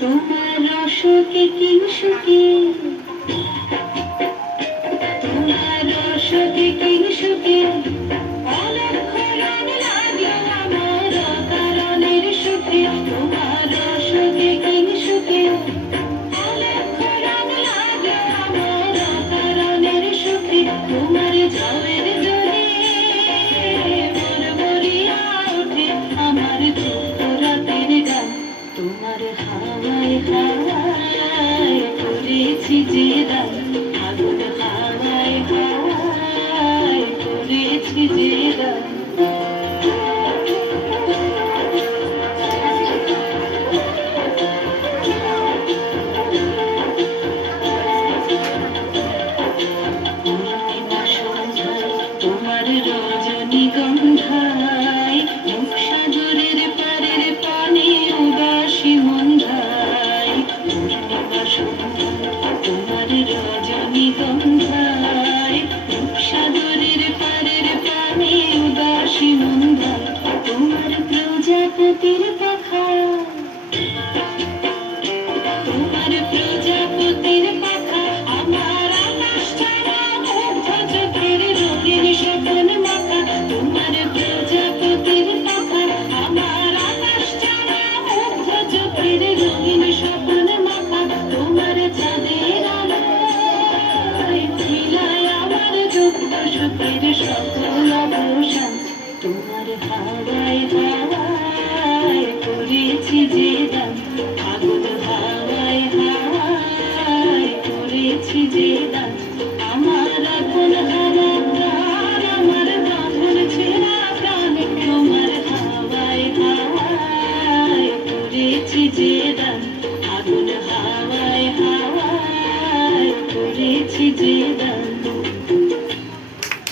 তোমার রসকে কিংসুকে, তোমার রসকে কিংসুকে অলক্ষ রং লাগে আমার কারণের সুখে। তোমার রসকে কিংসুকে অলক্ষ রং লাগে আমার কারণের সুখে। তোমার জলের জলে মন ভরিয়া ওঠে আমার দুঃখ রাতের গান। তোমার হাওয়ায় হাওয়ায় করেছি যে দান, আগুন হাওয়ায় হাওয়ায় করেছি যে দান। পূর্ণিমা সন্ধ্যায় তোমার রজনীগন্ধায় মুখ সাগরের পারের পানে উদাসী মন্ধায়। পূর্ণিমা সন্ধ্যায় তোমার রজনীগন্ধায় মুখ সাগরের পারের পানে উদাসী মন্ধায়। তোমার প্রজাপতির পাখা, তোমার প্রজাপতির পাখা আমার আকাশ ছাড়া মুগ্ধ চোখের রঙিন স্বপ্ন মাখা। তোমার প্রজাপতির পাখা আমার আকাশ ছাড়া মুগ্ধ চোখের রঙিন স্বপ্ন মাখা। তোমার চাঁদের আলোয় মিলায় আমার দুঃখ সুখের সকল অবসান। তোমার হাওয়ায় হাওয়ায় করেছি যে দান, আগুন হাওয়ায় হাওয়ায় করেছি যে দান। আমার আপন হারা প্রাণ, আমার বাঁধন ছেঁড়া প্রাণ, তোমার হাওয়ায় হাওয়ায় করেছি যে দান, আগুন হাওয়ায় হাওয়ায় করেছি যে দান।